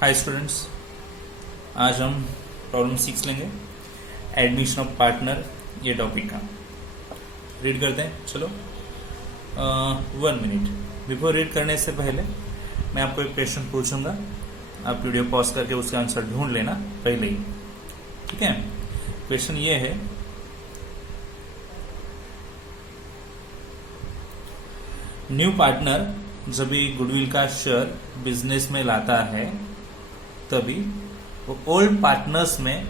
Hi students, आज हम problem 6 लेंगे एडमिशन ऑफ पार्टनर ये टॉपिक का। रीड करते हैं। चलो 1 मिनट। बिफोर रीड करने से पहले मैं आपको एक क्वेश्चन पूछूंगा, आप वीडियो पॉज करके उसका आंसर ढूंढ लेना पहले ही, ठीक है। क्वेश्चन ये है, न्यू पार्टनर जब भी गुडविल का शेयर बिजनेस में लाता है तभी वो ओल्ड पार्टनर्स में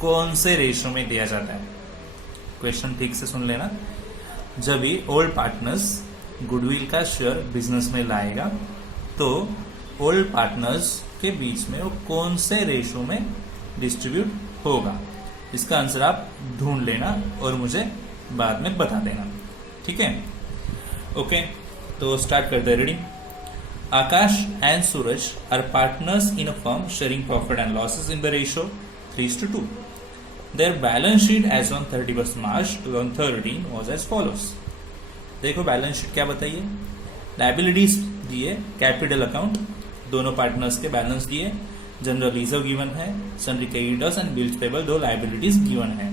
कौन से रेशो में दिया जाता है। क्वेश्चन ठीक से सुन लेना। जब भी ओल्ड पार्टनर्स गुडविल का शेयर बिजनेस में लाएगा तो ओल्ड पार्टनर्स के बीच में वो कौन से रेशो में डिस्ट्रीब्यूट होगा। इसका आंसर आप ढूंढ लेना और मुझे बाद में बता देना, ठीक है। ओके, तो स्टार्ट करते हैं reading. Akash and Suraj are partners in a firm sharing profit and losses in the ratio 3:2. Their balance sheet as on 31st March 2013 was as follows. देखो बैलेंस शीट क्या बताइए। लाइबिलिटीज दिए, कैपिटल अकाउंट दोनों partners के balance दिए, general reserve given है, sundry creditors and bills payable दो liabilities given है।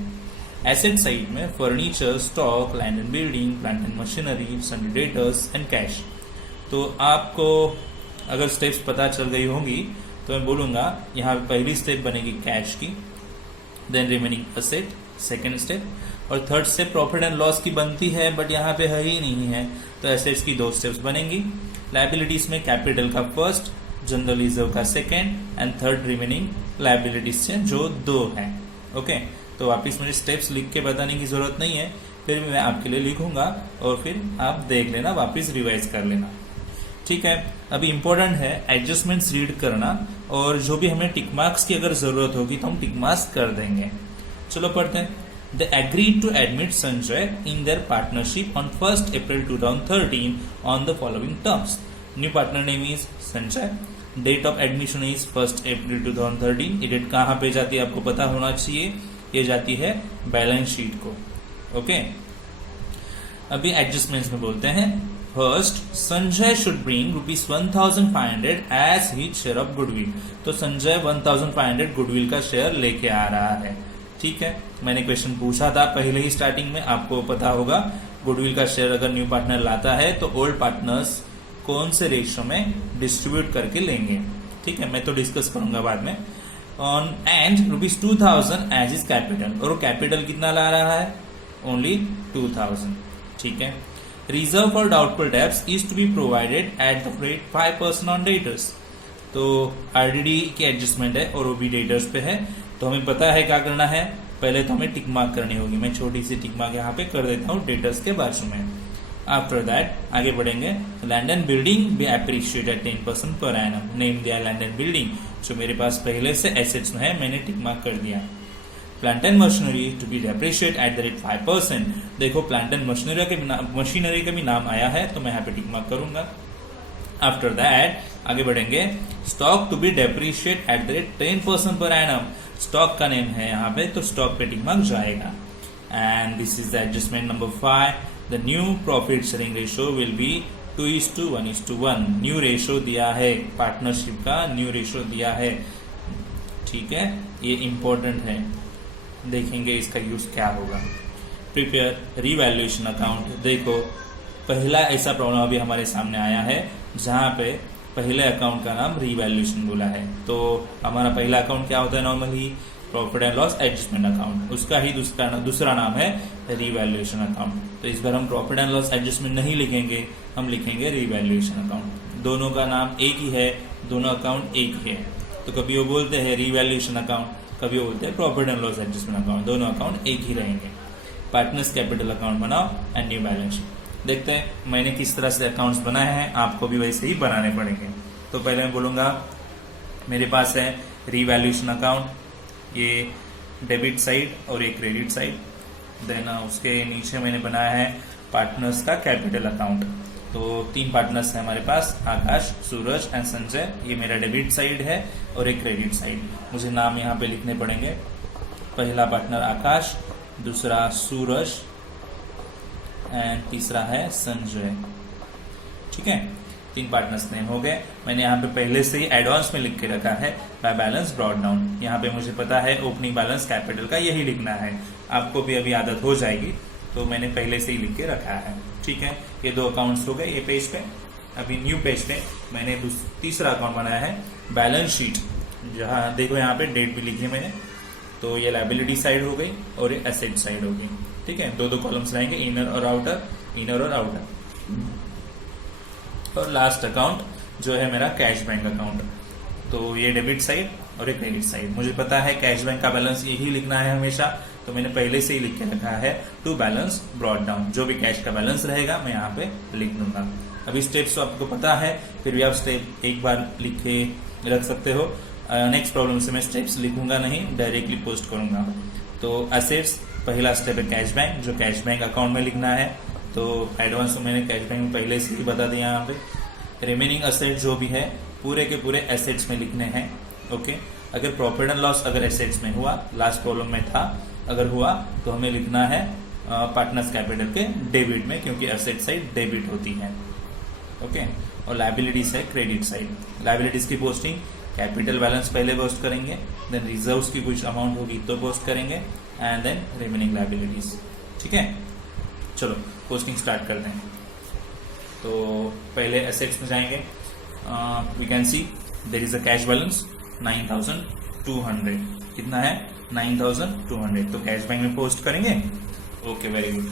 एसेट साइड में furniture, stock, land and building, plant and machinery, sundry debtors and cash. तो आपको अगर स्टेप्स पता चल गई होंगी तो मैं बोलूंगा यहाँ पे पहली स्टेप बनेगी कैश की, then remaining asset second step, और third step profit and loss की बनती है बट यहाँ पे है ही नहीं है, तो एसेट्स की 2 स्टेप्स बनेंगी। लाइबिलिटीज में कैपिटल का फर्स्ट, जनरल रिजर्व का second and third remaining liabilities से जो 2 है। ओके, तो वापिस मुझे स्टेप्स लिख के बताने की जरूरत नहीं है, फिर मैं आपके लिए लिखूंगा और फिर आप देख लेना, वापिस रिवाइज कर लेना, ठीक है। अभी इंपॉर्टेंट है एडजस्टमेंट्स रीड करना, और जो भी हमें टिक मार्क्स की अगर जरूरत होगी तो हम टिक मार्क्स कर देंगे। चलो पढ़ते हैं। They agreed to admit Sanjay in their partnership on 1st April 2013 on the following terms. New partner name is Sanjay. Date of admission is 1st April 2013. ये डेट कहाँ पे जाती है आपको पता होना चाहिए, ये जाती है बैलेंस शीट को। ओके, अभी एडजस्टमेंट्स में बोलते हैं। First, Sanjay should bring ₹1,500 as his share of goodwill. तो संजय 1,500 गुडविल का शेयर लेके आ रहा है, ठीक है। मैंने क्वेश्चन पूछा था पहले ही स्टार्टिंग में, आपको पता होगा गुडविल का शेयर अगर न्यू पार्टनर लाता है तो ओल्ड पार्टनर्स कौन से रेशियो में डिस्ट्रीब्यूट करके लेंगे, ठीक है। मैं तो डिस्कस करूंगा बाद में। On and ₹2,000 as is capital, और वो कैपिटल कितना ला रहा है, ओनली 2,000, ठीक है। Reserve for doubtful debts is to be provided at the rate 5% on debtors. तो आरडीडी की एडजस्टमेंट है और वो भी डेटर्स पे है, तो हमें पता है क्या करना है। पहले तो हमें टिक मार्क करनी होगी, मैं छोटी सी टिक मार्क यहाँ पे कर देता हूँ डेटर्स के बाजू में। आफ्टर दैट आगे बढ़ेंगे। Land and building be appreciated 10% per annum. Name दिया लैंड एंड बिल्डिंग, जो मेरे पास पहले से एसेट्स में है, मैंने टिक मार्क कर दिया। Plant and machinery to be depreciate at the rate 5%। देखो प्लांट एंड मशीनरी का भी नाम आया है, तो मैं यहाँ पे टिक मार्क करूंगा। आफ्टर दैट आगे बढ़ेंगे। Stock to be depreciate at the rate 10% per annum. Stock का नेम है यहाँ पे, तो स्टॉक पे टिक मार्क जाएगा। And this is the adjustment number 5। The new profit sharing ratio will be 2:1:1। New ratio दिया है, पार्टनरशिप का न्यू रेशियो दिया है, ठीक है। ये इंपॉर्टेंट है, देखेंगे इसका यूज क्या होगा। Prepare revaluation account. देखो पहला ऐसा प्रॉब्लम अभी हमारे सामने आया है जहां पे पहले अकाउंट का नाम रिवैल्यूएशन बोला है। तो हमारा पहला अकाउंट क्या होता है normally, profit and loss adjustment account, उसका ही दूसरा नाम है रिवैल्यूएशन अकाउंट। तो इस बार हम प्रॉफिट एंड लॉस एडजस्टमेंट नहीं लिखेंगे, हम लिखेंगे रिवैल्यूएशन अकाउंट। दोनों का नाम एक ही है, दोनों अकाउंट एक ही है, तो कभी वो बोलते हैं रिवैल्यूएशन अकाउंट, कभी वो बोलते हैं profit and loss adjustment account, दोनों अकाउंट एक ही रहेंगे। पार्टनर्स कैपिटल अकाउंट बनाओ एंड न्यू बैलेंस शीट। देखते हैं मैंने किस तरह से अकाउंट्स बनाए हैं, आपको भी वैसे ही बनाने पड़ेंगे। तो पहले मैं बोलूंगा मेरे पास है रिवैल्यूएशन अकाउंट, ये डेबिट साइड और एक क्रेडिट साइड। देन उसके नीचे मैंने बनाया है पार्टनर्स का कैपिटल अकाउंट। तो 3 पार्टनर्स है हमारे पास, आकाश, सूरज एंड संजय। ये मेरा डेबिट साइड है और एक क्रेडिट साइड। मुझे नाम यहाँ पे लिखने पड़ेंगे। पहला पार्टनर आकाश, दूसरा सूरज एंड तीसरा है संजय, ठीक है। 3 पार्टनर्स नेम हो गए। मैंने यहाँ पे पहले से ही एडवांस में लिख के रखा है बाय बैलेंस ब्रॉट डाउन। यहाँ पे मुझे पता है ओपनिंग बैलेंस कैपिटल का यही लिखना है, आपको भी अभी आदत हो जाएगी, तो मैंने पहले से ही लिख के रखा है। ठीक है, ये 2 अकाउंट्स हो गए ये पेज पे। अभी न्यू पेज पे मैंने तीसरा अकाउंट बनाया है बैलेंस शीट, जहाँ देखो यहाँ पे डेट भी लिखी है मैंने। तो ये लायबिलिटी साइड हो गई और ये एसेट साइड हो गई। ठीक है, 2 कॉलम्स रहेंगे, इनर और आउटर, इनर और आउटर। और लास्ट अकाउंट जो है मेरा कैश बैंक अकाउंट, तो ये डेबिट साइड और ये क्रेडिट साइड। मुझे पता है कैश बैंक का बैलेंस यही लिखना है हमेशा, तो मैंने पहले से ही लिख के रखा है टू बैलेंस ब्रॉट डाउन। जो भी कैश का बैलेंस रहेगा मैं यहाँ पे लिख दूंगा। अभी स्टेप्स तो आपको पता है, फिर भी आप स्टेप एक बार लिख के रख सकते हो। नेक्स्ट प्रॉब्लम से मैं स्टेप्स लिखूंगा नहीं, डायरेक्टली पोस्ट करूंगा। तो एसेट्स पहला स्टेप है कैश बैंक, जो कैश बैंक अकाउंट में लिखना है। तो एडवांस मैंने कैश बैंक में पहले से ही बता दिया यहाँ पे। रिमेनिंग एसेट जो भी है पूरे के पूरे एसेट्स में लिखने हैं। ओके, अगर प्रॉफिट एंड लॉस अगर एसेट्स में हुआ, लास्ट प्रॉब्लम में था, अगर हुआ तो हमें लिखना है पार्टनर्स कैपिटल के डेबिट में, क्योंकि एसेट साइड डेबिट होती है। ओके, और लायबिलिटीज है क्रेडिट साइड। लायबिलिटीज की पोस्टिंग कैपिटल बैलेंस पहले पोस्ट करेंगे, देन रिजर्व्स की कुछ अमाउंट होगी तो पोस्ट करेंगे, एंड देन रिमेनिंग लायबिलिटीज। ठीक है, चलो पोस्टिंग स्टार्ट करते हैं। तो पहले एसेट्स में जाएंगे। We can see there is a cash balance 9200। कितना है? 9200। तो कैश बैंक में पोस्ट करेंगे। Okay, very good.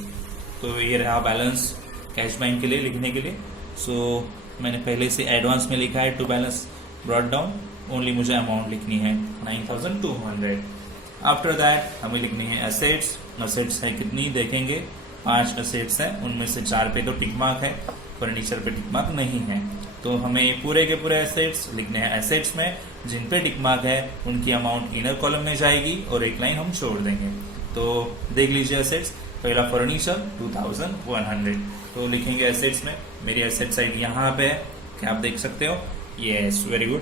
तो ये रहा बैलेंस कैश बैंक के लिए लिखने के लिए। सो मैंने पहले से एडवांस में लिखा है to balance brought down, only मुझे अमाउंट लिखनी है 9200। आफ्टर दैट हमें लिखनी है एसेट्स। एसेट्स है कितनी देखेंगे, 5 एसेट्स है, उनमें से 4 पे तो टिक मार्क है, फर्नीचर पे टिक मार्क नहीं है। तो हमें पूरे के पूरे एसेट्स लिखने हैं एसेट्स में। जिन पे टिक मार्क है उनकी अमाउंट इनर कॉलम में जाएगी और एक लाइन हम छोड़ देंगे। तो देख लीजिए एसेट्स, पहला फर्नीचर 2100, तो लिखेंगे एसेट्स में। मेरी एसेट साइड यहाँ पे है, क्या आप देख सकते हो? Yes, very good.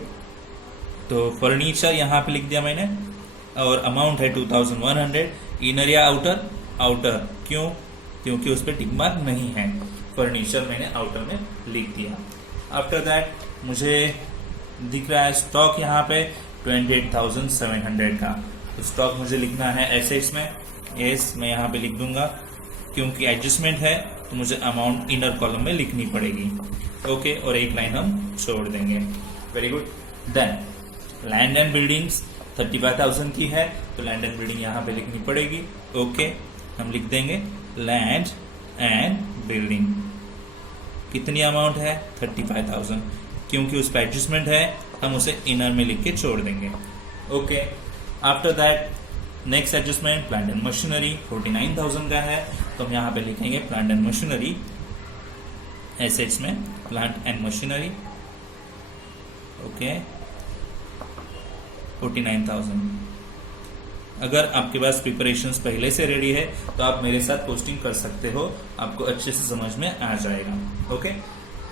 तो फर्नीचर यहाँ पे लिख दिया मैंने और अमाउंट है 2100। इनर या आउटर? आउटर। क्यों? क्योंकि उस पर टिक मार्क नहीं है। फर्नीचर मैंने आउटर में लिख दिया। आफ्टर दैट मुझे दिख रहा है स्टॉक यहाँ पे 28,700 का। तो स्टॉक मुझे लिखना है एसेट्स में। यस, मैं यहाँ पे लिख दूंगा, क्योंकि एडजस्टमेंट है तो मुझे अमाउंट इनर कॉलम में लिखनी पड़ेगी। ओके, और एक लाइन हम छोड़ देंगे। Very good. Then land and buildings 35,000 की है, तो लैंड एंड बिल्डिंग यहाँ पे लिखनी पड़ेगी। ओके, हम लिख देंगे लैंड एंड बिल्डिंग। कितनी अमाउंट है? 35,000। क्योंकि उस पर एडजस्टमेंट है हम उसे इनर में लिख के छोड़ देंगे। Okay, after that next adjustment plant and machinery 49,000 का है, तो हम यहाँ पे लिखेंगे प्लांट एंड मशीनरी एसेट्स में, प्लांट एंड मशीनरी। ओके, 49,000। अगर आपके पास प्रिपरेशंस पहले से रेडी है तो आप मेरे साथ पोस्टिंग कर सकते हो, आपको अच्छे से समझ में आ जाएगा। ओके,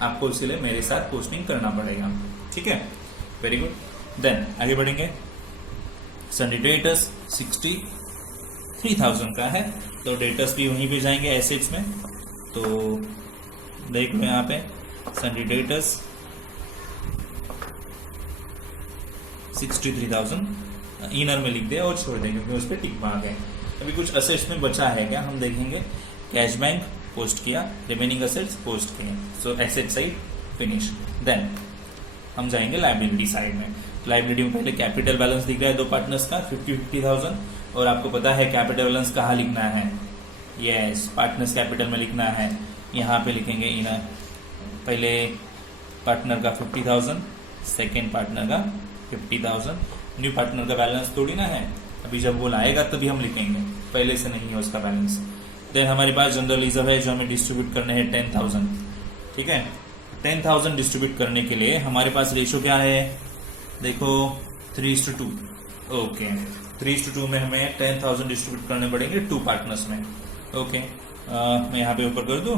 आपको इसलिए मेरे साथ पोस्टिंग करना पड़ेगा। ठीक है, वेरी गुड। देन आगे बढ़ेंगे। सन्डे डेटर्स 63,000 का है, तो डेटर्स भी वहीं पे जाएंगे एसेट्स में। तो देख लो यहाँ पे सन्डे डेटर्स 63,000 इनर में लिख दिया और छोड़ देंगे क्योंकि उस पर टिक मार्क है। अभी कुछ असेट्स में बचा है क्या, हम देखेंगे। कैश बैंक पोस्ट किया, रिमेनिंग असेट्स पोस्ट किए। सो एसेट साइड फिनिश। देन हम जाएंगे लायबिलिटी साइड में। लायबिलिटी में पहले कैपिटल बैलेंस दिख रहा है 2 पार्टनर्स का 50,000, और आपको पता है कैपिटल बैलेंस कहाँ लिखना है? यस, पार्टनर्स कैपिटल में लिखना है। यहाँ पे लिखेंगे इनर, पहले पार्टनर का 50,000, सेकेंड पार्टनर का 50,000। न्यू पार्टनर का बैलेंस थोड़ी ना है, अभी जब वो लाएगा तभी हम लिखेंगे, पहले से नहीं है उसका बैलेंस। देन हमारे पास जनरल रिजर्व है जो हमें डिस्ट्रीब्यूट करने हैं 10,000। ठीक है, 10,000 डिस्ट्रीब्यूट करने के लिए हमारे पास रेशो क्या है? देखो 3:2। ओके, 3:2 में हमें 10,000 डिस्ट्रीब्यूट करने पड़ेंगे 2 पार्टनर्स में। ओके, मैं यहाँ पे ऊपर कर दूं?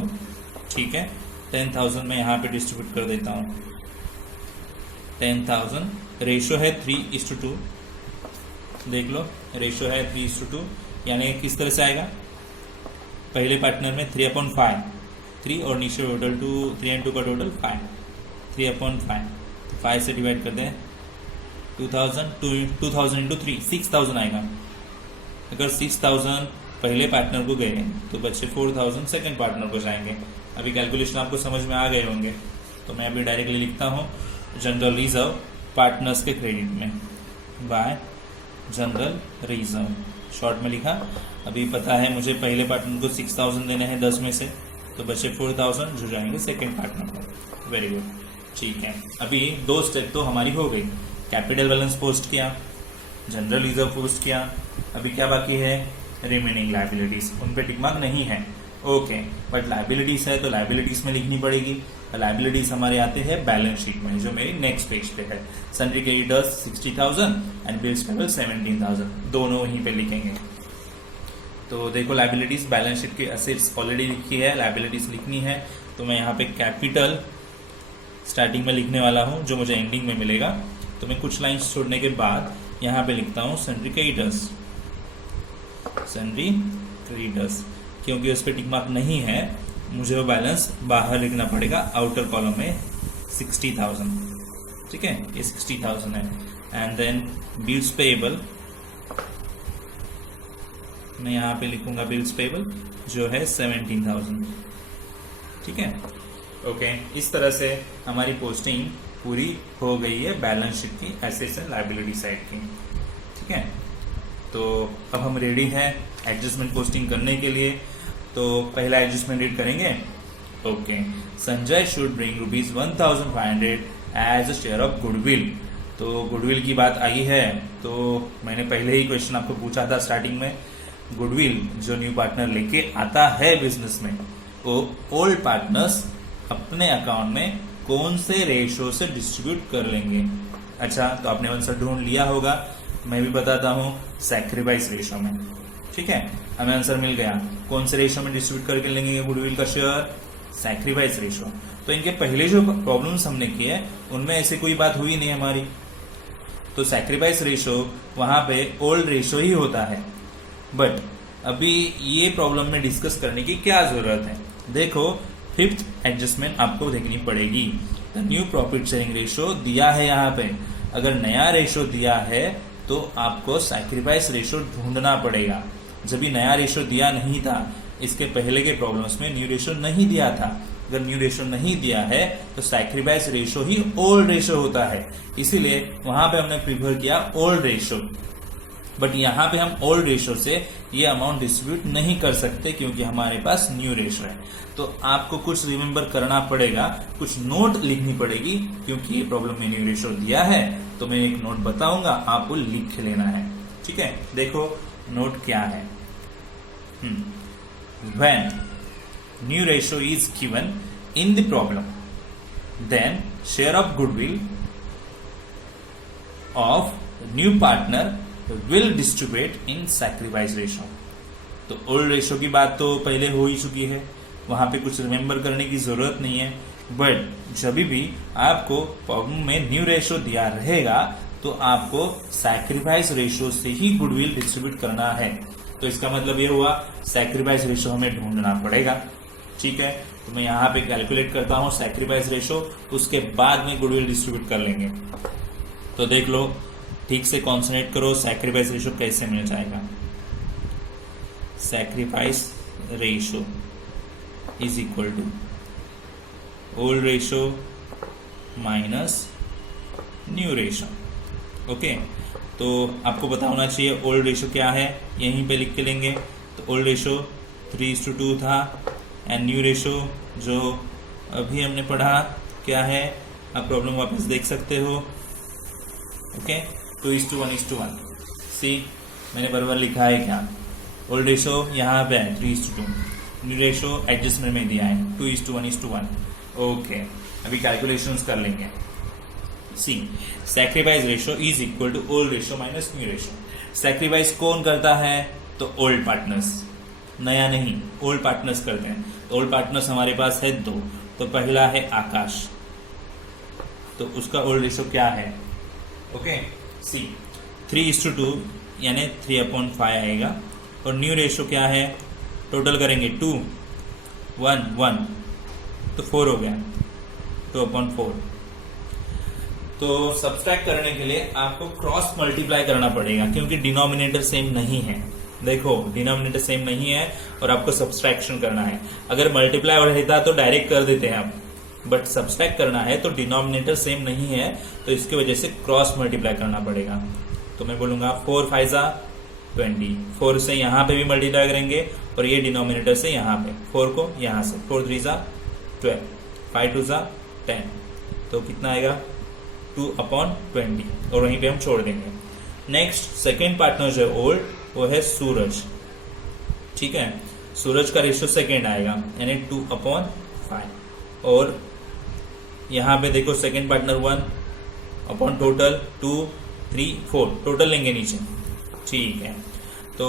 ठीक है, 10,000 में यहाँ पे डिस्ट्रीब्यूट कर देता हूँ। 10,000 रेशो है 3:2। देख लो, रेशो है 3:2, यानी किस तरह से आएगा? पहले पार्टनर में 3/5, 3 और नीचे टोटल 2, 3 और 2 का टोटल 5। 3/5, 5 से डिवाइड कर दें 2000 इंटू 3, 6000 आएगा। अगर 6000 पहले पार्टनर को गए तो बच्चे 4000 सेकंड पार्टनर को जाएंगे। अभी कैलकुलेशन आपको समझ में आ गए होंगे, तो मैं अभी डायरेक्टली लिखता हूँ जनरल रिजर्व पार्टनर्स के क्रेडिट में बाय जनरल रिजर्व, शॉर्ट में लिखा। अभी पता है मुझे पहले पार्टनर को 6000 देने हैं 10 में से, तो बच्चे 4000 जो जाएंगे सेकंड पार्टनर को। वेरी गुड, ठीक है। अभी 2 स्टेप तो हमारी हो गई, कैपिटल बैलेंस पोस्ट किया, जनरल रिजर्व पोस्ट किया। अभी क्या बाकी है, रिमेनिंग लायबिलिटीज, उन पे टिक मार्क नहीं है। ओके, बट लायबिलिटीज है तो लायबिलिटीज में लिखनी पड़ेगी। लायबिलिटीज हमारे आते हैं बैलेंस शीट में, जो मेरी नेक्स्ट पेज पे है। Sundry creditors 60,000 and bills payable 17,000, दोनों वहीं पे लिखेंगे। तो देखो लायबिलिटीज बैलेंस शीट की एसेट्स ऑलरेडी लिखी है, लायबिलिटीज लिखनी है, तो मैं यहाँ पे कैपिटल स्टार्टिंग में लिखने वाला हूँ, जो मुझे एंडिंग में मिलेगा। तो मैं कुछ लाइन्स छोड़ने के बाद यहाँ पे लिखता हूँ सन्ड्री क्रेडिटर्स, सन्ड्री क्रेडिटर्स, क्योंकि उस पर टिक मार्क नहीं है, मुझे वो बैलेंस बाहर लिखना पड़ेगा आउटर कॉलम में 60,000, ठीक है, ये 60,000 है। एंड देन बिल्स पेएबल, मैं यहाँ पे लिखूंगा बिल्स पेएबल जो है 17,000, ठीक है। ओके, इस तरह से हमारी पोस्टिंग पूरी हो गई है बैलेंस शीट की एसेट्स एंड लायबिलिटी साइड की, ठीक है। तो अब हम रेडी हैं एडजस्टमेंट पोस्टिंग करने के लिए। तो पहला एडजस्टमेंट रीड करेंगे। Okay, Sanjay should bring ₹1,500 as a share of goodwill. तो गुडविल की बात आई है, तो मैंने पहले ही क्वेश्चन आपको पूछा था स्टार्टिंग में, गुडविल जो न्यू पार्टनर लेके आता है बिजनेस में, वो ओल्ड पार्टनर्स अपने अकाउंट में कौन से रेशो से डिस्ट्रीब्यूट कर लेंगे। अच्छा, तो आपने आंसर ढूंढ लिया होगा, मैं भी बताता हूं, सैक्रिफाइस रेशो में, ठीक है। हमें आंसर मिल गया, कौन से रेशो में डिस्ट्रीब्यूट करके लेंगे गुडविल का शेयर, सैक्रिफाइस रेशो। तो इनके पहले जो प्रॉब्लम्स हमने किए उनमें ऐसे कोई बात हुई नहीं हमारी, तो सैक्रिफाइस रेशो वहां पे ओल्ड रेशो ही होता है। बट अभी ये प्रॉब्लम में डिस्कस करने की क्या जरूरत है, देखो 5th एडजस्टमेंट आपको देखनी पड़ेगी। The new profit sharing ratio दिया है यहाँ पे, अगर नया रेशो दिया है तो आपको सैक्रिफाइस रेशो ढूंढना पड़ेगा। जब भी नया रेशो दिया नहीं था, इसके पहले के प्रॉब्लम्स में न्यू रेशो नहीं दिया था। अगर न्यू रेशो नहीं दिया है तो सैक्रिफाइस रेशो ही ओल्ड रेशो होता है, इसीलिए वहां पे हमने प्रीफर किया ओल्ड रेशो। बट यहाँ पे हम ओल्ड रेशो से ये अमाउंट डिस्ट्रीब्यूट नहीं कर सकते क्योंकि हमारे पास न्यू रेशो है। तो आपको कुछ रिमेम्बर करना पड़ेगा, कुछ नोट लिखनी पड़ेगी, क्योंकि ये प्रॉब्लम में न्यू रेशो दिया है। तो मैं एक नोट बताऊंगा, आपको लिख लेना है, ठीक है। देखो नोट क्या है, when new ratio is given in the problem, then share of goodwill of new partner will distribute in sacrifice ratio। तो ओल्ड रेशो की बात तो पहले हो ही चुकी है, वहां पे कुछ रिमेम्बर करने की जरूरत नहीं है। बट जब भी आपको प्रॉब्लम में न्यू रेशो दिया रहेगा तो आपको सैक्रिफाइस रेशो से ही गुडविल डिस्ट्रीब्यूट करना है। तो इसका मतलब ये हुआ सैक्रिफाइस रेशो हमें ढूंढना पड़ेगा, ठीक है। तो मैं यहाँ पे कैलकुलेट करता हूँ सैक्रिफाइस रेशो, उसके बाद में गुडविल डिस्ट्रीब्यूट कर लेंगे। तो देख लो, ठीक से कॉन्संट्रेट करो, सैक्रिफाइस रेशो कैसे मिल जाएगा। Sacrifice ratio is equal to old ratio minus new ratio. Okay, तो आपको पता होना चाहिए ओल्ड रेशो क्या है, यहीं पे लिख के लेंगे। तो ओल्ड रेशो 3:2 था, एंड न्यू रेशो जो अभी हमने पढ़ा क्या है, आप प्रॉब्लम वापस देख सकते हो। ओके, 2:1:1। सी, मैंने बराबर लिखा है क्या, ओल्ड रेशो यहाँ पे है 3:2, न्यू रेशो एडजस्टमेंट में दिया है 2:1:1। ओके, अभी कैलकुलेशंस कर लेंगे। See, sacrifice ratio is equal to old ratio minus new ratio. Sacrifice कौन करता है, तो ओल्ड पार्टनर्स, नया नहीं, ओल्ड पार्टनर्स करते हैं। तो ओल्ड पार्टनर्स हमारे पास है 2, तो पहला है आकाश, तो उसका ओल्ड रेशो क्या है। ओके, सी 3:2 यानी 3/5 आएगा, और न्यू रेशो क्या है, टोटल करेंगे 2, 1, 1, तो 4 हो गया, 2/4। तो सब्सट्रैक्ट करने के लिए आपको क्रॉस मल्टीप्लाई करना पड़ेगा, क्योंकि डिनोमिनेटर सेम नहीं है। देखो डिनोमिनेटर सेम नहीं है और आपको सब्सट्रैक्शन करना है। अगर मल्टीप्लाई और रहता तो डायरेक्ट कर देते हैं आप, बट सब्सट्रैक्ट करना है तो डिनोमिनेटर सेम नहीं है, तो इसकी वजह से क्रॉस मल्टीप्लाई करना पड़ेगा। तो मैं बोलूंगा 4 5 20, 4 से यहाँ पे भी मल्टीप्लाई करेंगे और ये डिनोमिनेटर से यहाँ पे 4 को यहाँ से 4 3 12, 5 2 10, तो कितना आएगा 2/20 और वहीं पे हम छोड़ देंगे। नेक्स्ट सेकेंड पार्टनर जो है ओल्ड, वो है सूरज। ठीक है, सूरज का रेशियो सेकेंड आएगा यानी 2/5 और यहाँ पे देखो सेकेंड पार्टनर 1 टोटल 2 3 4 टोटल लेंगे नीचे। ठीक है, तो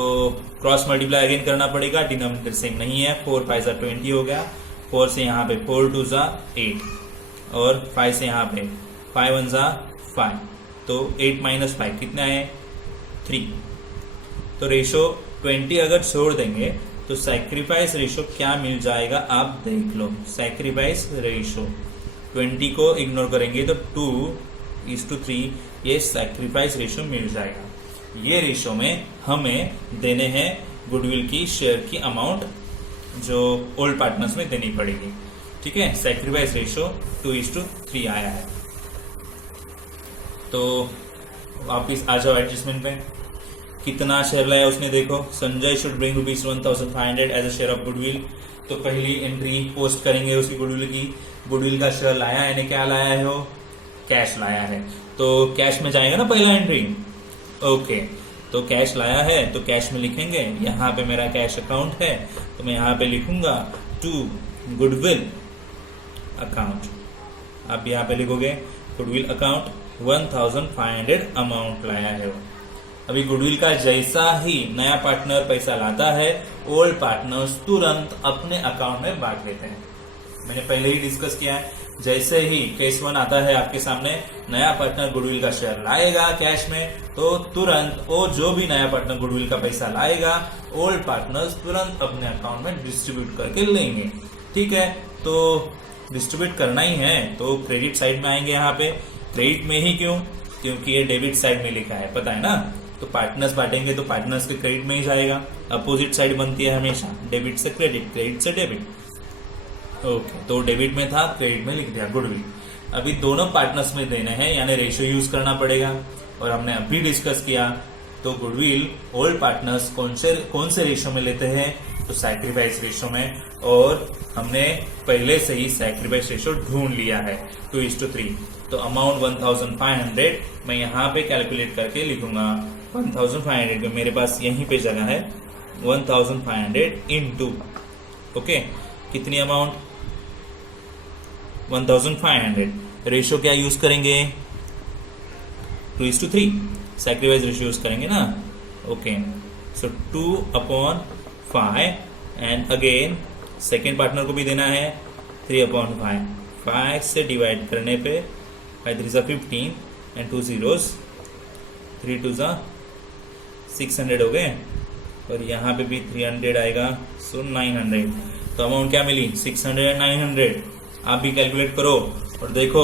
क्रॉस मल्टीप्लाई अगेन करना पड़ेगा, डिनोमिनेटर सेम नहीं है। 4 5 20 हो गया, 4 से यहाँ पे 4 2 8 और 5 से यहाँ पे 5 1 5, तो 8 - 5 कितने आए 3। तो रेशो 20 अगर छोड़ देंगे तो सैक्रिफाइस रेशो क्या मिल जाएगा आप देख लो। सैक्रिफाइस रेशो 20 को इग्नोर करेंगे तो 2:3 ये सैक्रिफाइस रेशो मिल जाएगा। ये रेशो में हमें देने हैं गुडविल की शेयर की अमाउंट जो ओल्ड पार्टनर्स में देनी पड़ेगी। ठीक है, सैक्रिफाइस रेशो 2:3 आया है। तो वापिस आ जाओ एडजस्टमेंट पे। कितना शेयर लाया उसने देखो, Sanjay should bring ₹1500 as a share of goodwill. तो पहली एंट्री पोस्ट करेंगे उसकी गुडविल की। गुडविल का शेयर लाया यानी क्या लाया है, वो कैश लाया है, तो कैश में जाएगा ना पहला एंट्री। ओके, तो कैश लाया है तो कैश में लिखेंगे। यहाँ पे मेरा कैश अकाउंट है तो मैं यहाँ पे लिखूंगा टू गुडविल अकाउंट। आप यहाँ पे लिखोगे गुडविल अकाउंट 1500 अमाउंट लाया है वो। अभी गुडविल का जैसा ही नया पार्टनर पैसा लाता है, ओल्ड पार्टनर्स तुरंत अपने अकाउंट में बांट लेते हैं। मैंने पहले ही डिस्कस किया है, जैसे ही केस 1 आता है आपके सामने, नया पार्टनर गुडविल का शेयर लाएगा कैश में, तो तुरंत वो जो भी नया पार्टनर गुडविल का पैसा लाएगा, ओल्ड पार्टनर्स तुरंत अपने अकाउंट में डिस्ट्रीब्यूट करके लेंगे। ठीक है, तो डिस्ट्रीब्यूट करना ही है तो क्रेडिट साइड में आएंगे। यहाँ पे क्रेडिट में ही क्यों, क्योंकि ये डेबिट साइड में लिखा है, पता है ना। तो पार्टनर्स बांटेंगे तो पार्टनर्स के क्रेडिट में ही जाएगा। अपोजिट साइड बनती है हमेशा, डेबिट से क्रेडिट, क्रेडिट से डेबिट। ओके, तो डेबिट में था, क्रेडिट में लिख दिया गुडविल। अभी दोनों पार्टनर्स में देने हैं यानी रेशियो यूज करना पड़ेगा। और हमने अभी डिस्कस किया तो गुडविल ओल्ड पार्टनर्स कौन से रेशियो में लेते हैं, तो सैक्रिफाइस रेशियो में। और हमने पहले से ही सैक्रिफाइस रेशियो ढूंढ लिया है 2:3। तो अमाउंट 1500 मैं यहाँ पे कैलकुलेट करके लिखूंगा। 1500 मेरे पास यहीं पे जगह है, 1500 इंटू ओके कितनी अमाउंट 1500। रेशियो क्या यूज करेंगे 2:3, सैक्रिफाइस रेशियो यूज करेंगे ना। Okay, so 2/5 and again second partner को भी देना है 3/5। 5 से डिवाइड करने पे 5 3 15 एंड 2 zeros, 3 2 600 हो गए और यहाँ पे भी 300 आएगा, सो 900। तो अमाउंट क्या मिली 600 और 900। आप भी कैलकुलेट करो और देखो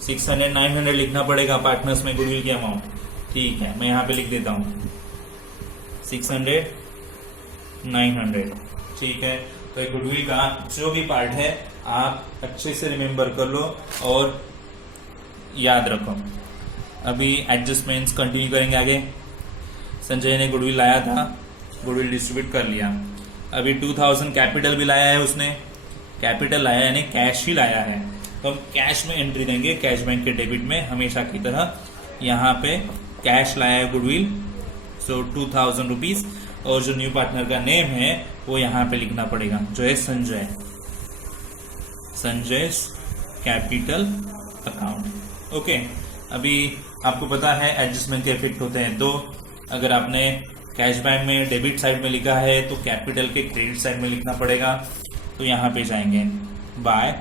600 900 लिखना पड़ेगा पार्टनर्स में गुडविल की अमाउंट। ठीक है, मैं यहाँ पे लिख देता हूँ 600 900। ठीक है, तो एक गुडविल का जो भी पार्ट है आप अच्छे से रिमेम्बर कर लो और याद रखो। अभी एडजस्टमेंट्स कंटिन्यू करेंगे आगे। संजय ने गुडविल लाया था, गुडविल डिस्ट्रीब्यूट कर लिया। अभी 2000 कैपिटल भी लाया है उसने, कैपिटल लाया यानी कैश ही लाया है, तो हम कैश में एंट्री देंगे कैश बैंक के डेबिट में हमेशा की तरह। यहाँ पे कैश लाया है गुडविल, सो 2000 रुपीज। और जो न्यू पार्टनर का नेम है वो यहाँ पे लिखना पड़ेगा, जो है Sanjay, Sanjay capital account. Okay, अभी आपको पता है एडजस्टमेंट के इफेक्ट होते हैं दो। अगर आपने कैश बैंक में डेबिट साइड में लिखा है तो कैपिटल के क्रेडिट साइड में लिखना पड़ेगा। तो यहाँ पे जाएंगे बाय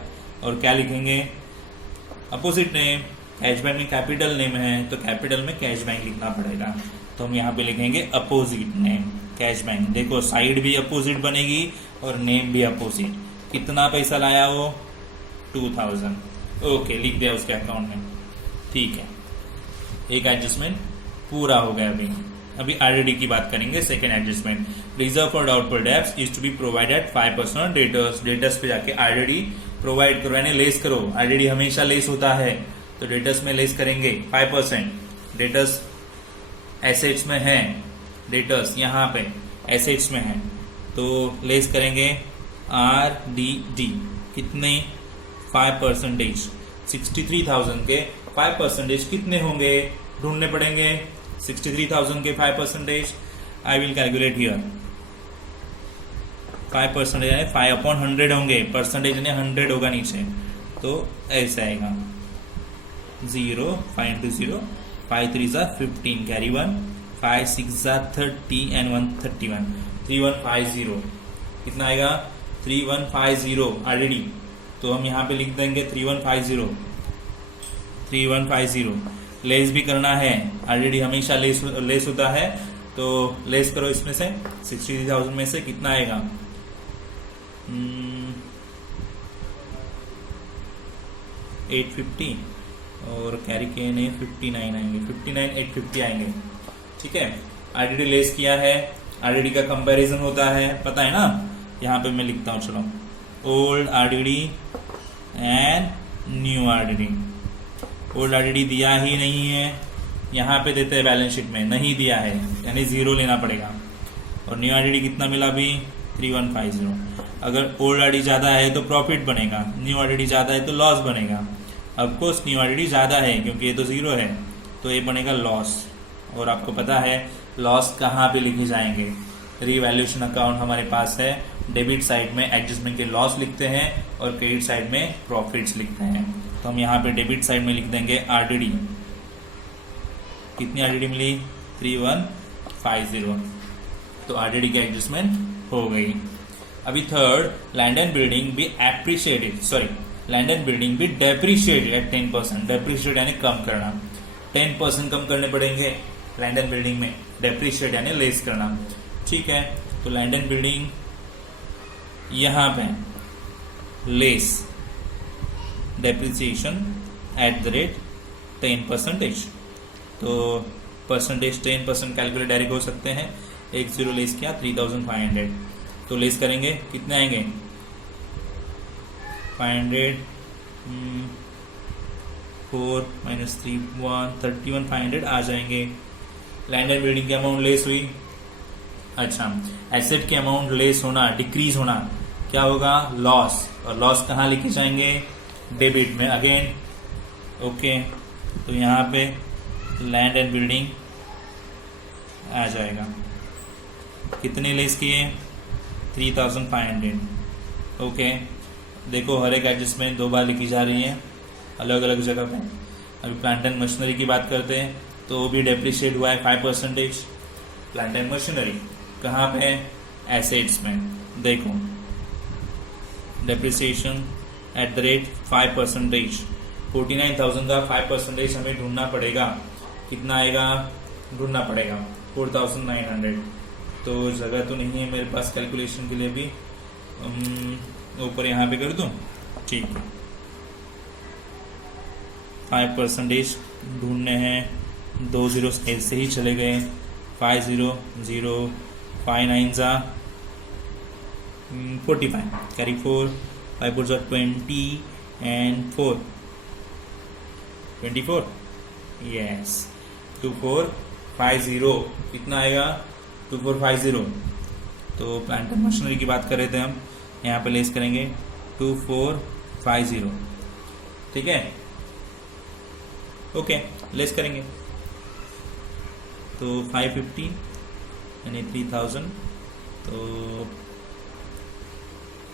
और क्या लिखेंगे अपोजिट नेम। कैश बैंक में कैपिटल नेम है तो कैपिटल में कैश बैंक लिखना पड़ेगा, तो हम यहाँ पे लिखेंगे अपोजिट नेम कैश बैंक। देखो साइड भी अपोजिट बनेगी और नेम भी अपोजिट। कितना पैसा लाया वो 2000। ओके, लिख दिया उसके अकाउंट में। ठीक है, एक एडजस्टमेंट पूरा हो गया। अभी आरडीडी की बात करेंगे। Second adjustment, reserve for doubtful debts is to be provided 5% on debtors. Debtors पे जाके आरडीडी प्रोवाइड करो, यानी लेस करो। आरडीडी हमेशा लेस होता है, तो डेटर्स में लेस करेंगे 5%। डेटर्स एसेट्स में है, डेटर्स यहाँ पे एसेट्स में है, तो लेस करेंगे आरडीडी कितने 5%। 63,000 के 5% कितने होंगे, ढूंढने पड़ेंगे। 63,000 के 5%, आई विल कैलकुलेट हियर। 5% यानी 5/100 होंगे, परसेंटेज यानी 100 होगा नीचे, तो ऐसे आएगा 0, 5 into 0, 5 3s are 15, carry 1, 5 6s are 30 and 1 31, 3150। कितना आएगा 3150 आरडीडी। तो हम यहाँ पे लिख देंगे 3150। लेस भी करना है, आरडीडी हमेशा लेस होता है, तो लेस करो इसमें से 63,000 में से कितना आएगा 850 और कैरी के ने 59 आएंगे, 59,850 आएंगे। ठीक है, आरडीडी लेस किया है, आरडीडी का कंपैरिजन होता है, पता है ना। यहाँ पे मैं लिखता हूँ, चलो, old RDD and new RDD. Old RDD दिया ही नहीं है, यहाँ पे देते हैं बैलेंस शीट में, नहीं दिया है यानी 0 लेना पड़ेगा। और न्यू आरडीडी कितना मिला अभी 3150। अगर ओल्ड आरडीडी ज्यादा है तो प्रॉफिट बनेगा, न्यू आरडीडी ज्यादा है तो लॉस बनेगा। ऑफकोर्स न्यू आरडीडी ज्यादा है क्योंकि ये तो 0 है, तो ये बनेगा लॉस। और आपको पता है लॉस कहाँ पे लिखे जाएंगे, रीवैल्यूएशन अकाउंट हमारे पास है। डेबिट साइड में एडजस्टमेंट के लॉस लिखते हैं और क्रेडिट साइड में प्रॉफिट्स लिखते हैं। तो हम यहाँ पे डेबिट साइड में लिख देंगे आरडीडी। कितनी आरडीडी मिली 3150। तो आरडीडी की एडजस्टमेंट हो गई। अभी third, land and building be appreciated, sorry, land and building be depreciated at 10%। Depreciate यानी कम करना, 10% कम करने पड़ेंगे लैंड एंड बिल्डिंग में। डेप्रिशिएट यानी लेस करना। ठीक है, तो लैंड एंड बिल्डिंग यहां पे less depreciation at the rate 10%। तो परसेंटेज 10% कैलकुलेट डायरेक्ट हो सकते हैं। 10 लेस किया 3,500, तो लेस करेंगे कितने आएंगे 500, 4 - 3 1 31,500 आ जाएंगे। लैंड एंड बिल्डिंग की अमाउंट लेस हुई। अच्छा, एसेट की अमाउंट लेस होना, डिक्रीज होना, क्या होगा लॉस। और लॉस कहाँ लिखे जाएंगे डेबिट में अगेन। ओके, तो यहाँ पे लैंड एंड बिल्डिंग आ जाएगा। कितने लेस किए 3,500। ओके, देखो हर एक एडजस्टमेंट 2 बार लिखी जा रही है अलग अलग जगह पे। अभी प्लांट एंड मशीनरी की बात करते हैं, तो वो भी डेप्रिशिएट हुआ है 5%। प्लांट एंड मशीनरी कहाँ पे एसेट्स में, देखो डेप्रिसिएशन एट द रेट 5%। 49,000 का 5% हमें ढूंढना पड़ेगा, कितना आएगा ढूंढना पड़ेगा 4,900। तो जगह तो नहीं है मेरे पास कैलकुलेशन के लिए भी, ऊपर यहाँ पे कर दूं, ठीक है। 5% ढूंढने हैं, 2 0 ऐसे ही चले गए, 5 0 0, 5 9s are 45, carry 4, 5 4s are 20 and 4 24, yes, 2450 कितना आएगा 2450। तो प्लांट एंड मशीनरी की बात कर रहे थे हम, यहाँ पे लेस करेंगे 2450, ठीक है। ओके, लेस करेंगे तो 550 यानी 3000, तो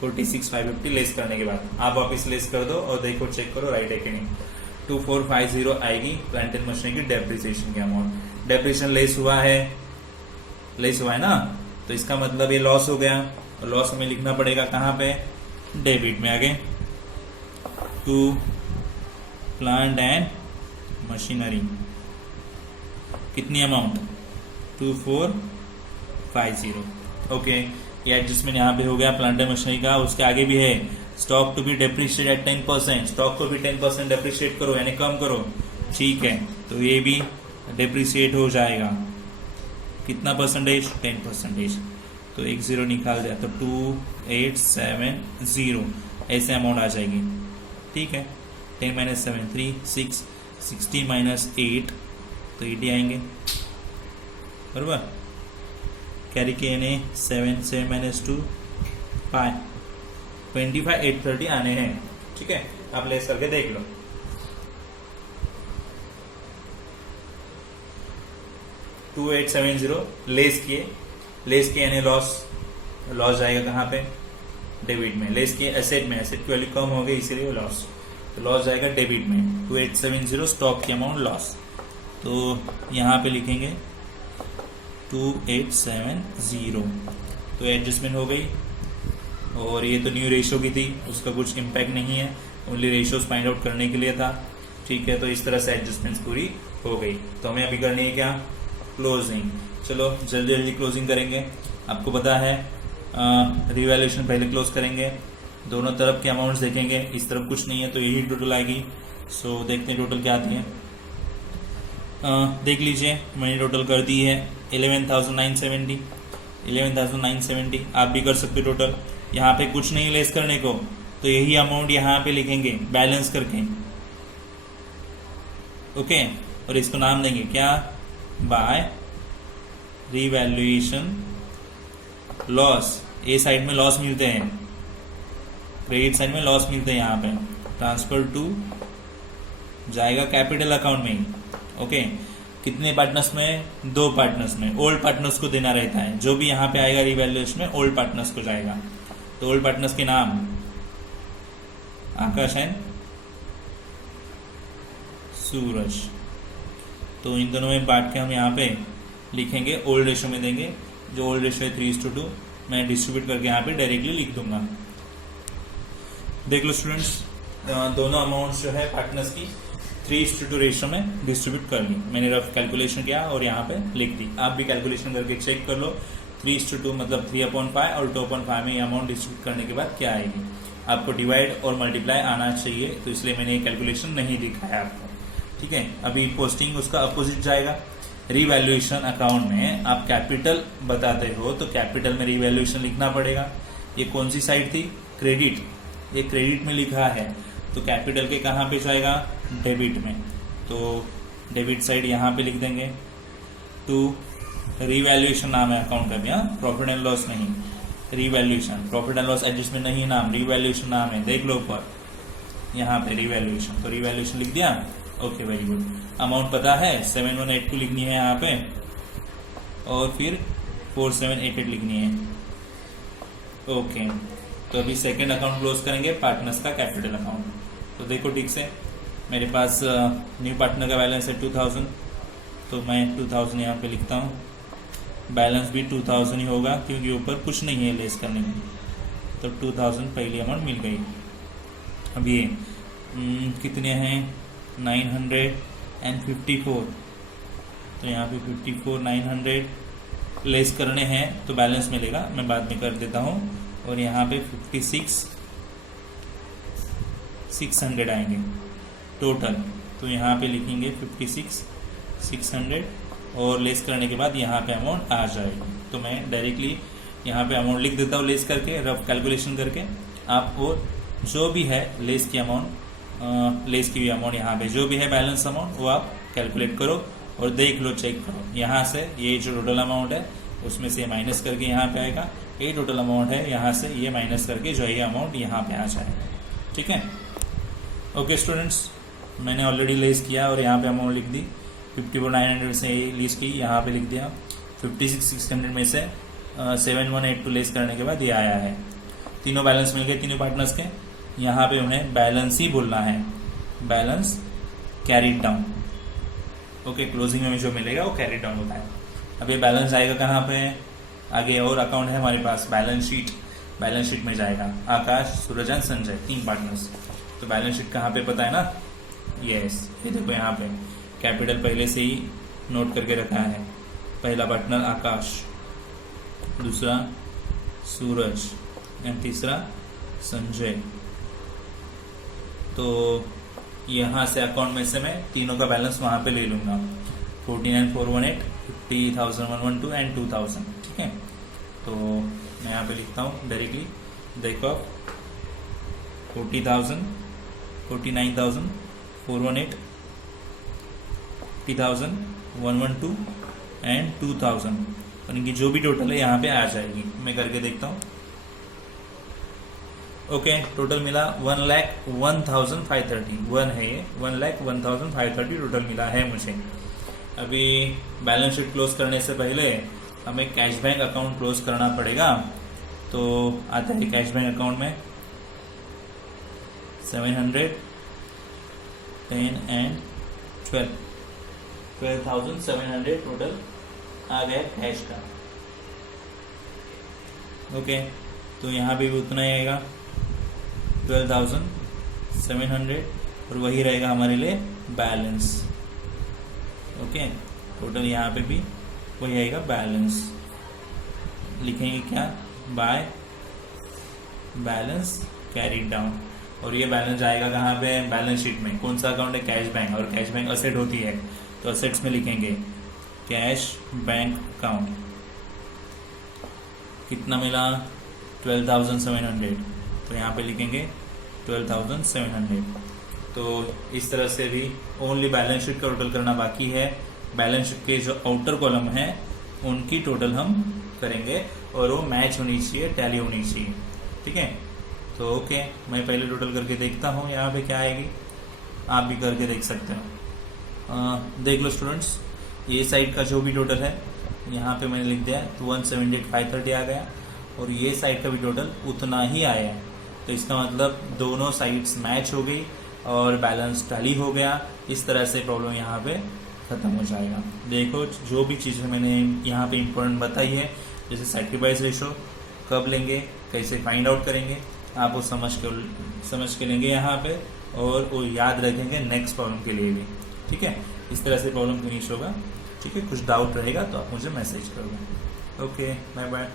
46,550 लेस करने के बाद आप वापिस लेस कर दो और देखो चेक करो राइट है कि नहीं। 2450 आएगी प्लांट एंड मशीनरी की डेप्रिसिएशन की अमाउंट। डेप्रिसिएशन लेस हुआ है ना, तो इसका मतलब ये लॉस हो गया, और लॉस हमें लिखना पड़ेगा कहाँ पे डेबिट में आगे। टू प्लांट एंड मशीनरी कितनी अमाउंट 2450। ओके, ये एडजस्टमेंट यहाँ पे हो गया प्लांट एंड मशीनरी का। उसके आगे भी है stock to be depreciate at 10%। Stock को भी 10% डेप्रिशिएट करो यानी कम करो, ठीक है, तो ये भी डिप्रिसिएट हो जाएगा। कितना परसेंटेज? 10%। तो एक जीरो निकाल दिया तो 2870 ऐसे अमाउंट आ जाएगी। ठीक है, 10 - 7 3 6 60 - 8 तो 80 आएंगे बराबर। कैरी के ने 7 7 - 2 5 25,830 आने हैं। ठीक है, आप लेस करके देख लो। $2870 लेस किए यानी लॉस जाएगा कहाँ पे? डेबिट में। लेस किए एसेट में, एसेट की वैल्यू कम हो गई इसीलिए वो लॉस, तो लॉस जाएगा डेबिट में। 2870 स्टॉक की अमाउंट लॉस, तो यहाँ पे लिखेंगे 2870। तो एडजस्टमेंट हो गई, और ये तो न्यू रेशो की थी, उसका कुछ इम्पैक्ट नहीं है, ओनली रेशोज फाइंड आउट करने के लिए था। ठीक है, तो इस तरह से एडजस्टमेंट्स पूरी हो गई। तो हमें अभी करनी है क्या? क्लोजिंग। चलो जल्दी जल्दी क्लोजिंग करेंगे। आपको पता है रिवैल्यूएशन पहले क्लोज करेंगे, दोनों तरफ के अमाउंट्स देखेंगे, इस तरफ कुछ नहीं है तो यही टोटल आएगी। सो देखते हैं टोटल क्या आती है। देख लीजिए, मैंने टोटल कर दी है 11,970। 11,970 आप भी कर सकते हो टोटल। यहाँ पे कुछ नहीं लेस करने को, तो यही अमाउंट यहाँ पे लिखेंगे बैलेंस करके। ओके, और इसको नाम देंगे क्या? By revaluation loss. A side में लॉस मिलते हैं, क्रेडिट साइड में लॉस मिलते हैं। यहाँ पे ट्रांसफर टू जाएगा कैपिटल अकाउंट में ही। ओके, कितने पार्टनर्स में? 2 पार्टनर्स में। ओल्ड पार्टनर्स को देना रहता है, जो भी यहाँ पे आएगा रिवैल्यूएशन में ओल्ड पार्टनर्स को जाएगा। तो ओल्ड पार्टनर्स के नाम आकाश एंड सूरज। तो इन दोनों में बांट के हम यहाँ पे लिखेंगे, ओल्ड रेशो में देंगे। जो ओल्ड रेशो है 3:2, मैं डिस्ट्रीब्यूट करके यहाँ पे डायरेक्टली लिख दूंगा। देख लो स्टूडेंट्स, दोनों अमाउंट्स जो है पार्टनर्स की 3:2 रेशो में डिस्ट्रीब्यूट कर ली। मैंने रफ कैलकुलेशन किया और यहाँ पे लिख दी। आप भी कैलकुलेशन करके चेक कर लो। 3:2 मतलब 3/5 और 2/5 में ये अमाउंट डिस्ट्रीब्यूट करने के बाद क्या आएगी। आपको डिवाइड और मल्टीप्लाई आना चाहिए, तो इसलिए मैंने ये कैलकुलेशन नहीं दिखाया आपको। ठीक है, अभी पोस्टिंग उसका अपोजिट जाएगा। रिवैल्यूएशन अकाउंट में आप कैपिटल बताते हो, तो कैपिटल में रिवैल्यूएशन लिखना पड़ेगा। ये कौन सी साइड थी? क्रेडिट। ये क्रेडिट में लिखा है, तो कैपिटल के कहाँ पे जाएगा? डेबिट में। तो डेबिट साइड यहाँ पे लिख देंगे। टू रिवैल्यूएशन नाम है अकाउंट का भी, हाँ, प्रॉफिट एंड लॉस नहीं, revaluation. Profit and loss adjustment नहीं नाम, रिवैल्यूएशन नाम है। देख लो ऊपर यहाँ पे रिवैल्यूएशन, तो रिवैल्यूएशन लिख दिया। Okay, very good. अमाउंट पता है 7182 लिखनी है यहाँ पे, और फिर 4788 लिखनी है। ओके, तो अभी सेकंड अकाउंट क्लोज करेंगे, पार्टनर्स का कैपिटल अकाउंट। तो देखो ठीक से, मेरे पास न्यू पार्टनर का बैलेंस है 2000, तो मैं 2000 यहाँ पे लिखता हूँ। बैलेंस भी 2000 ही होगा क्योंकि ऊपर कुछ नहीं है लेस करने में, तो 2000 पहली अमाउंट मिल गई। अब ये कितने हैं? 954, तो यहाँ पे 54,900 लेस करने हैं तो बैलेंस मिलेगा, मैं बाद में कर देता हूँ। और यहाँ पे 56,600 आएंगे टोटल, तो यहाँ पे लिखेंगे 56,600 और लेस करने के बाद यहाँ पे अमाउंट आ जाएगी। तो मैं डायरेक्टली यहाँ पे अमाउंट लिख देता हूँ लेस करके, रफ कैलकुलेशन करके। आप और जो भी है लेस की अमाउंट, लेस की भी अमाउंट यहाँ पे जो भी है बैलेंस अमाउंट, वो आप कैलकुलेट करो और देख लो, चेक करो। यहाँ से ये जो टोटल अमाउंट है उसमें से माइनस करके यहाँ पे आएगा, ये टोटल अमाउंट है, यहाँ से ये माइनस करके जो है ये अमाउंट यहाँ पे आ जाएगा। ठीक है, ओके स्टूडेंट्स, मैंने ऑलरेडी लेस किया और यहाँ पे अमाउंट लिख दी। 54,900 से लेस की, यहाँ पे लिख दिया। 56,600 में से 7182 लेस करने के बाद ये आया है। तीनों बैलेंस मिल गए तीनों पार्टनर्स के। यहाँ पे उन्हें बैलेंस ही बोलना है, balance carried down. Okay, closing में जो मिलेगा वो कैरीड डाउन होता है। अब ये बैलेंस आएगा कहाँ पे? आगे और अकाउंट है हमारे पास, बैलेंस शीट। बैलेंस शीट में जाएगा आकाश, सूरज एंड संजय, 3 पार्टनर्स। तो बैलेंस शीट कहाँ पे पता है ना? यस, ये देखो यहाँ पे कैपिटल पहले से ही नोट करके रखा है। पहला पार्टनर आकाश, दूसरा सूरज एंड तीसरा संजय। तो यहाँ से अकाउंट में से मैं तीनों का बैलेंस वहां पे ले लूंगा, 49,418, 50,112 एंड 2,000। ठीक है, तो मैं यहाँ पे लिखता हूँ डायरेक्टली, देखो 40,000, 49,418, 50,112 एंड 2,000, और इनकी जो भी टोटल है यहाँ पे आ जाएगी। मैं करके देखता हूँ। ओके, टोटल मिला 1,01,530, 1 है ये, 1,01,530 टोटल मिला है मुझे। अभी बैलेंस शीट क्लोज करने से पहले हमें कैश बैंक अकाउंट क्लोज करना पड़ेगा। तो आता है कैश बैंक अकाउंट में 700, 10 एंड 12,700 टोटल आ गया कैश का। ओके, तो यहाँ पे भी उतना ही आएगा 12,700, और वही रहेगा हमारे लिए बैलेंस। ओके, टोटल यहाँ पे भी वही आएगा बैलेंस। लिखेंगे क्या, बाय बैलेंस कैरी डाउन, और ये बैलेंस आएगा कहाँ पे, बैलेंस शीट में। कौन सा अकाउंट है, कैश बैंक, और कैश बैंक असेट होती है, तो असेट्स में लिखेंगे कैश बैंक अकाउंट। कितना मिला, 12,700, तो यहाँ पे लिखेंगे 12,700। तो इस तरह से भी ओनली बैलेंस शीट का टोटल करना बाकी है। बैलेंस शीट के जो आउटर कॉलम है उनकी टोटल हम करेंगे, और वो मैच होनी चाहिए, टैली होनी चाहिए। ठीक है, तो ओके, मैं पहले टोटल करके देखता हूँ यहाँ पे क्या आएगी, आप भी करके देख सकते हो। देख लो स्टूडेंट्स, ये साइड का जो भी टोटल है यहाँ पे मैंने लिख दिया, तो 178,530 आ गया, और ये साइड का भी टोटल उतना ही आया है। तो इसका मतलब दोनों साइड्स मैच हो गई और बैलेंस टैली हो गया। इस तरह से प्रॉब्लम यहाँ पे खत्म हो जाएगा। देखो, जो भी चीज़ें मैंने यहाँ पे इम्पोर्टेंट बताई है, जैसे सैक्रिफाइस रेशो कब लेंगे, कैसे फाइंड आउट करेंगे, आप वो समझ के लेंगे यहाँ पे, और वो याद रखेंगे नेक्स्ट प्रॉब्लम के लिए भी। ठीक है, इस तरह से प्रॉब्लम फिनिश होगा। ठीक है, कुछ डाउट रहेगा तो आप मुझे मैसेज करोगे। Okay, bye bye.